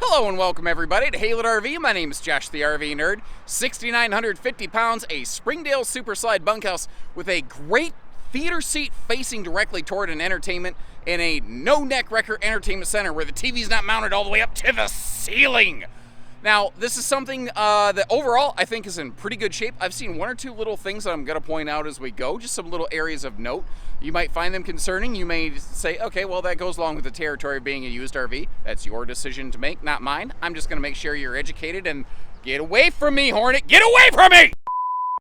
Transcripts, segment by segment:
Hello and welcome everybody to Haylett RV. My name is Josh the RV Nerd. 6,950 pounds, a Springdale Super Slide bunkhouse with a great theater seat facing directly toward an entertainment in a no-neck wrecker entertainment center where the TV's not mounted all the way up to the ceiling. Now, this is something that overall I think is in pretty good shape. I've seen one or two little things that I'm going to point out as we go, just some little areas of note. You might find them concerning. You may say, okay, well, that goes along with the territory of being a used RV. That's your decision to make, not mine. I'm just going to make sure you're educated and get away from me, Hornet. Get away from me!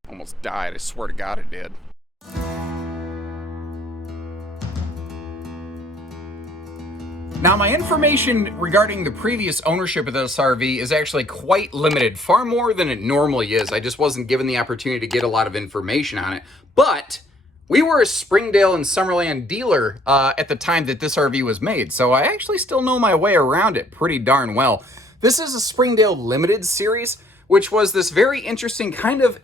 Almost died. I swear to God it did. Now, my information regarding the previous ownership of this RV is actually quite limited, far more than it normally is. I just wasn't given the opportunity to get a lot of information on it. But we were a Springdale and Summerland dealer at the time that this RV was made, so I actually still know my way around it pretty darn well. This is a Springdale Limited series, which was this very interesting kind of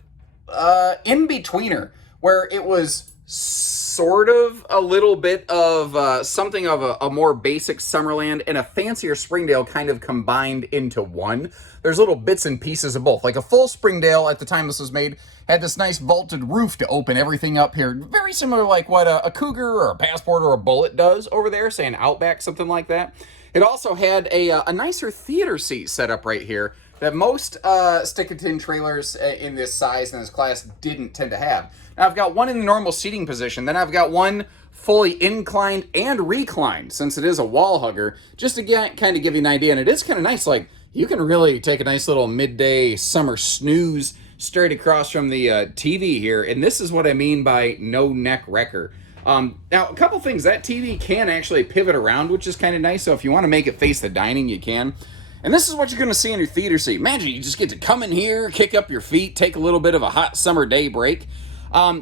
in-betweener, where it was sort of a little bit of something of a more basic Summerland and a fancier Springdale kind of combined into one. There's little bits and pieces of both. Like a full Springdale at the time this was made had this nice vaulted roof to open everything up here. Very similar like what a Cougar or a Passport or a Bullet does over there, say an Outback, something like that. It also had a nicer theater seat set up right here that most stick-and-tin trailers in this size and this class didn't tend to have. Now, I've got one in the normal seating position, then I've got one fully inclined and reclined, since it is a wall hugger, just to kind of give you an idea. And it is kind of nice, like, you can really take a nice little midday summer snooze straight across from the TV here, and this is what I mean by no-neck wrecker. Now, a couple things. That TV can actually pivot around, which is kind of nice, so if you want to make it face the dining, you can. And this is what you're going to see in your theater seat. Imagine you just get to come in here, kick up your feet, take a little bit of a hot summer day break.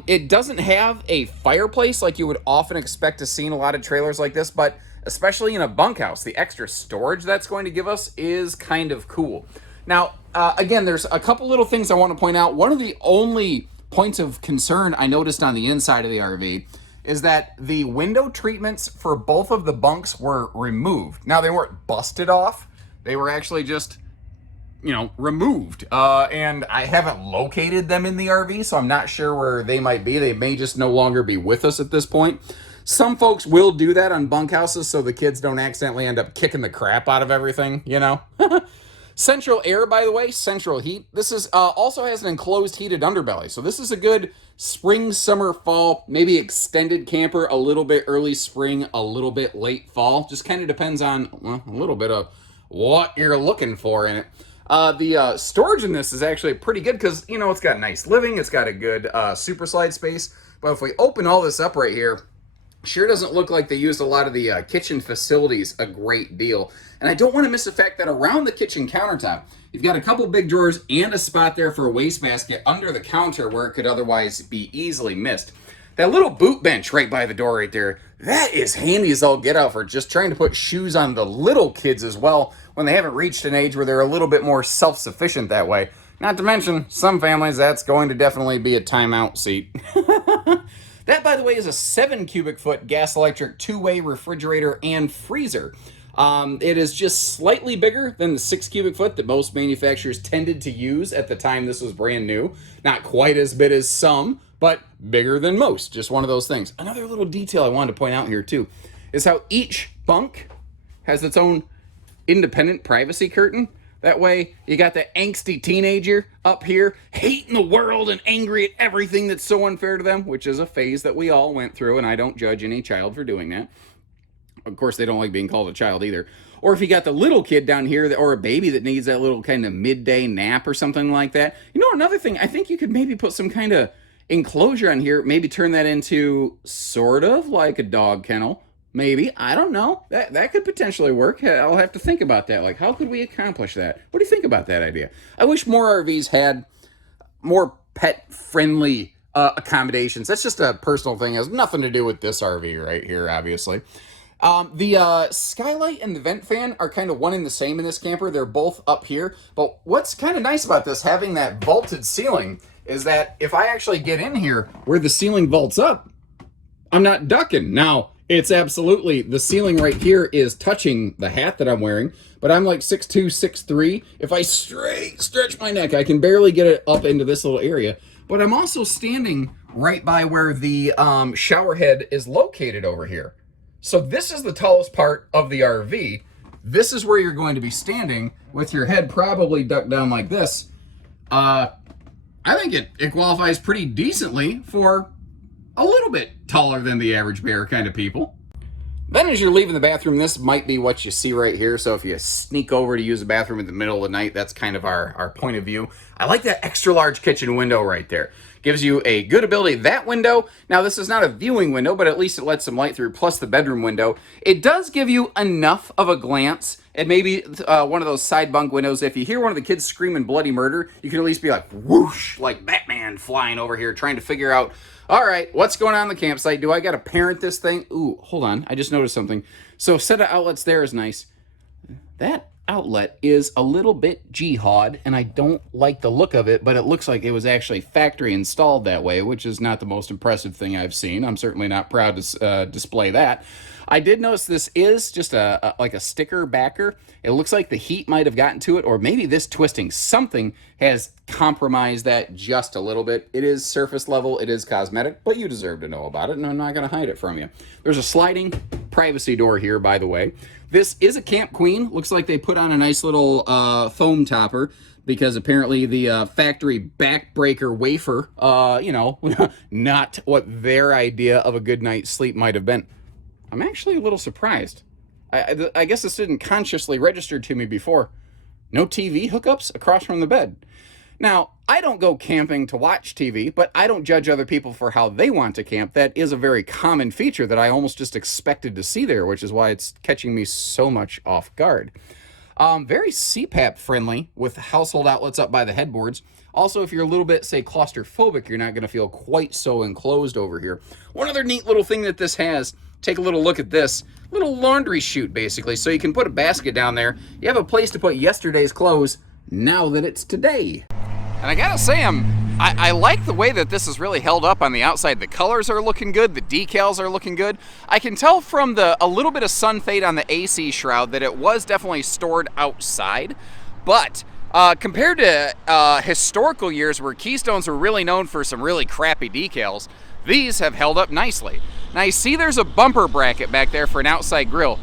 It doesn't have a fireplace like you would often expect to see in a lot of trailers like this, but especially in a bunkhouse, the extra storage that's going to give us is kind of cool. Now, again, there's a couple little things I want to point out. One of the only points of concern I noticed on the inside of the RV is that the window treatments for both of the bunks were removed. Now, they weren't busted off. They were actually just, removed. And I haven't located them in the RV, so I'm not sure where they might be. They may just no longer be with us at this point. Some folks will do that on bunkhouses so the kids don't accidentally end up kicking the crap out of everything, Central air, by the way, central heat. This is also has an enclosed heated underbelly. So this is a good spring, summer, fall, maybe extended camper, a little bit early spring, a little bit late fall. Just kind of depends on, a little bit of what you're looking for in it. The storage in this is actually pretty good because, it's got nice living. It's got a good super slide space. But if we open all this up right here, sure doesn't look like they used a lot of the kitchen facilities a great deal. And I don't want to miss the fact that around the kitchen countertop, you've got a couple big drawers and a spot there for a wastebasket under the counter where it could otherwise be easily missed. That little boot bench right by the door right there, that is handy as all get out for just trying to put shoes on the little kids as well when they haven't reached an age where they're a little bit more self-sufficient that way. Not to mention, some families, that's going to definitely be a timeout seat. That, by the way, is a 7 cubic foot gas electric two-way refrigerator and freezer. It is just slightly bigger than the 6 cubic foot that most manufacturers tended to use at the time this was brand new. Not quite as big as some, but bigger than most. Just one of those things. Another little detail I wanted to point out here too is how each bunk has its own independent privacy curtain. That way, you got the angsty teenager up here hating the world and angry at everything that's so unfair to them, which is a phase that we all went through, and I don't judge any child for doing that. Of course, they don't like being called a child either. Or if you got the little kid down here, or a baby that needs that little kind of midday nap or something like that. Another thing, I think you could maybe put some kind of enclosure on here, maybe turn that into sort of like a dog kennel. Maybe. I don't know. That could potentially work. I'll have to think about that. Like, how could we accomplish that? What do you think about that idea? I wish more RVs had more pet-friendly accommodations. That's just a personal thing. It has nothing to do with this RV right here, obviously. The skylight and the vent fan are kind of one and the same in this camper. They're both up here. But what's kind of nice about this, having that vaulted ceiling, is that if I actually get in here where the ceiling vaults up, I'm not ducking. Now, It's absolutely, the ceiling right here is touching the hat that I'm wearing, but I'm like 6'2", 6'3". If I straight stretch my neck, I can barely get it up into this little area. But I'm also standing right by where the shower head is located over here. So this is the tallest part of the RV. This is where you're going to be standing with your head probably ducked down like this. I think it qualifies pretty decently for a little bit taller than the average bear kind of people. Then as you're leaving the bathroom, this might be what you see right here. So if you sneak over to use the bathroom in the middle of the night, that's kind of our point of view. I like that extra large kitchen window right there. Gives you a good ability. That window, now this is not a viewing window, but at least it lets some light through, plus the bedroom window. It does give you enough of a glance, and maybe one of those side bunk windows. If you hear one of the kids screaming bloody murder, you can at least be like, whoosh, like Batman flying over here, trying to figure out, all right, what's going on in the campsite? Do I got to parent this thing? Ooh, hold on. I just noticed something. So set of outlets there is nice. That outlet is a little bit jihad, and I don't like the look of it, but it looks like it was actually factory installed that way, which is not the most impressive thing I've seen. I'm certainly not proud to display that. I did notice this is just like a sticker backer. It looks like the heat might have gotten to it, or maybe this twisting, something has compromised that just a little bit. It is surface level, it is cosmetic, but you deserve to know about it, and I'm not going to hide it from you. There's a sliding privacy door here, by the way. This is a Camp Queen. Looks like they put on a nice little foam topper, because apparently the factory backbreaker wafer, not what their idea of a good night's sleep might have been. I'm actually a little surprised. I guess this didn't consciously register to me before. No TV hookups across from the bed. Now, I don't go camping to watch TV, but I don't judge other people for how they want to camp. That is a very common feature that I almost just expected to see there, which is why it's catching me so much off guard. Very CPAP friendly with household outlets up by the headboards. Also, if you're a little bit, say, claustrophobic, you're not going to feel quite so enclosed over here. One other neat little thing that this has, take a little look at this. Little laundry chute, basically. So you can put a basket down there. You have a place to put yesterday's clothes now that it's today. And I gotta say, I like the way that this is really held up on the outside. The colors are looking good. The decals are looking good. I can tell from a little bit of sun fade on the AC shroud that it was definitely stored outside. But compared to historical years where Keystones were really known for some really crappy decals, these have held up nicely. Now you see there's a bumper bracket back there for an outside grill.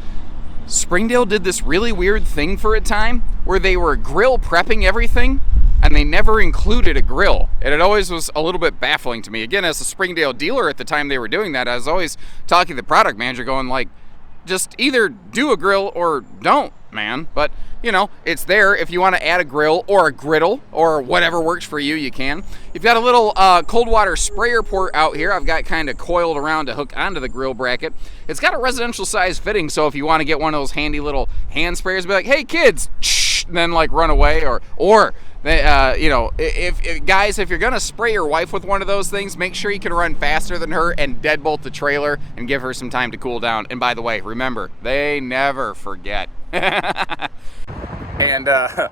Springdale did this really weird thing for a time where they were grill prepping everything, and they never included a grill. And it always was a little bit baffling to me. Again, as a Springdale dealer at the time they were doing that, I was always talking to the product manager going like, just either do a grill or don't, man. But, it's there. If you want to add a grill or a griddle or whatever works for you, you can. You've got a little cold water sprayer port out here. I've got kind of coiled around to hook onto the grill bracket. It's got a residential size fitting, so if you want to get one of those handy little hand sprayers, be like, hey kids, and then like run away, or if guys, if you're gonna spray your wife with one of those things, make sure you can run faster than her and deadbolt the trailer and give her some time to cool down. And by the way, remember, they never forget. And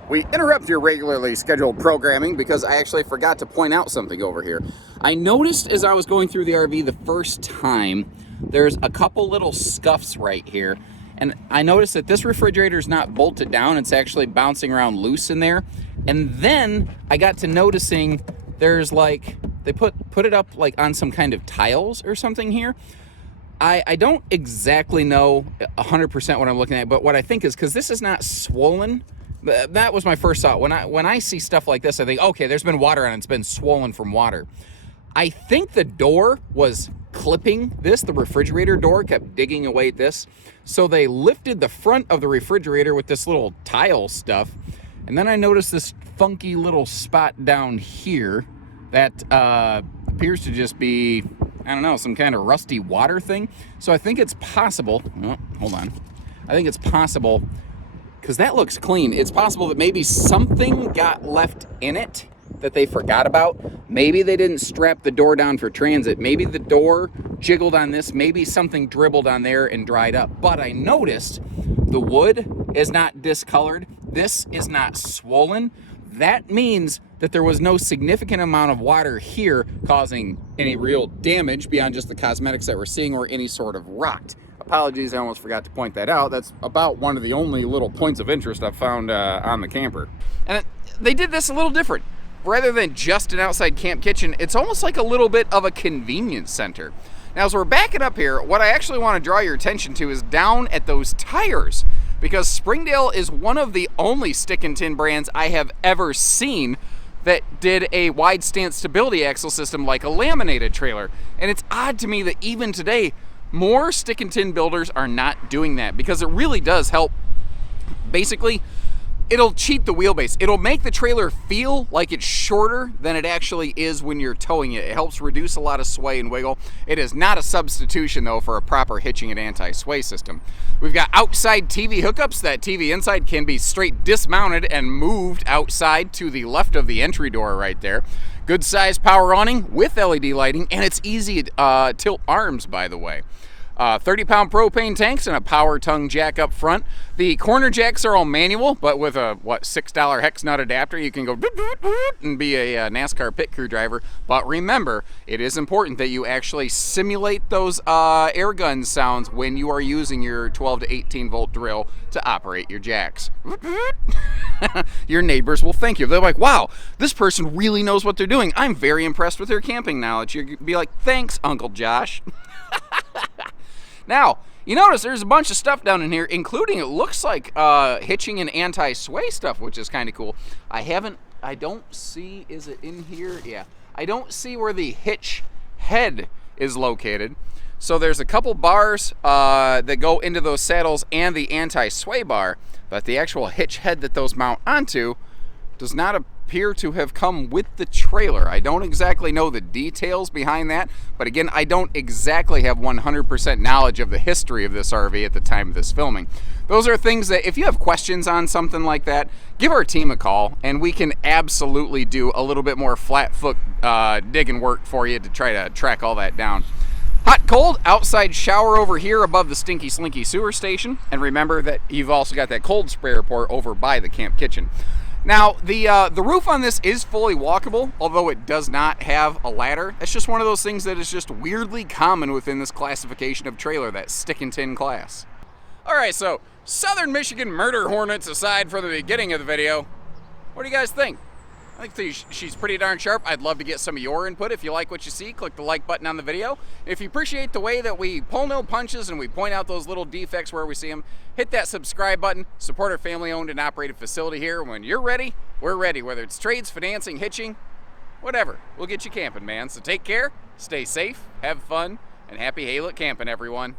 we interrupt your regularly scheduled programming because I actually forgot to point out something over here. I noticed as I was going through the RV the first time, there's a couple little scuffs right here. And I noticed that this refrigerator is not bolted down. It's actually bouncing around loose in there. And then I got to noticing there's like, they put it up like on some kind of tiles or something here. I don't exactly know 100% what I'm looking at, but what I think is, because this is not swollen, that was my first thought. When I see stuff like this, I think, okay, there's been water on it. It's been swollen from water. I think the door was clipping this. The refrigerator door kept digging away at this. So they lifted the front of the refrigerator with this little tile stuff. And then I noticed this funky little spot down here that appears to just be, I don't know, some kind of rusty water thing. So I think it's possible, hold on. I think it's possible, because that looks clean. It's possible that maybe something got left in it that they forgot about. Maybe they didn't strap the door down for transit. Maybe the door jiggled on this. Maybe something dribbled on there and dried up. But I noticed the wood is not discolored. This is not swollen. That means that there was no significant amount of water here causing any real damage beyond just the cosmetics that we're seeing or any sort of rot. Apologies, I almost forgot to point that out. That's about one of the only little points of interest I've found on the camper. And they did this a little different. Rather than just an outside camp kitchen, it's almost like a little bit of a convenience center. Now, as we're backing up here, what I actually want to draw your attention to is down at those tires, because Springdale is one of the only stick and tin brands I have ever seen that did a wide stance stability axle system like a laminated trailer. And it's odd to me that even today, more stick and tin builders are not doing that, because it really does help. Basically, it'll cheat the wheelbase. It'll make the trailer feel like it's shorter than it actually is when you're towing it. It helps reduce a lot of sway and wiggle. It is not a substitution, though, for a proper hitching and anti-sway system. We've got outside TV hookups. That TV inside can be straight dismounted and moved outside to the left of the entry door right there. Good size power awning with LED lighting, and it's easy tilt arms, by the way. 30-pound propane tanks and a power tongue jack up front. The corner jacks are all manual, but with a, $6 hex nut adapter, you can go and be a NASCAR pit crew driver. But remember, it is important that you actually simulate those air gun sounds when you are using your 12 to 18 volt drill to operate your jacks. Your neighbors will thank you. They're like, wow, this person really knows what they're doing. I'm very impressed with their camping knowledge. You'll be like, thanks, Uncle Josh. Now, you notice there's a bunch of stuff down in here, including, it looks like hitching and anti-sway stuff, which is kind of cool. I don't see, is it in here? Yeah. I don't see where the hitch head is located. So there's a couple bars that go into those saddles and the anti-sway bar, but the actual hitch head that those mount onto does not appear to have come with the trailer. I don't exactly know the details behind that, but again, I don't exactly have 100% knowledge of the history of this RV at the time of this filming. Those are things that if you have questions on something like that, give our team a call and we can absolutely do a little bit more flat foot digging work for you to try to track all that down. Hot, cold, outside shower over here above the Stinky Slinky sewer station. And remember that you've also got that cold sprayer port over by the camp kitchen. Now, the roof on this is fully walkable, although it does not have a ladder. It's just one of those things that is just weirdly common within this classification of trailer, that stick and tin class. All right, so Southern Michigan murder hornets aside from the beginning of the video, what do you guys think? I think she's pretty darn sharp. I'd love to get some of your input. If you like what you see, click the like button on the video. If you appreciate the way that we pull no punches and we point out those little defects where we see them, hit that subscribe button. Support our family-owned and operated facility here. When you're ready, we're ready. Whether it's trades, financing, hitching, whatever. We'll get you camping, man. So take care, stay safe, have fun, and happy Haylett camping, everyone.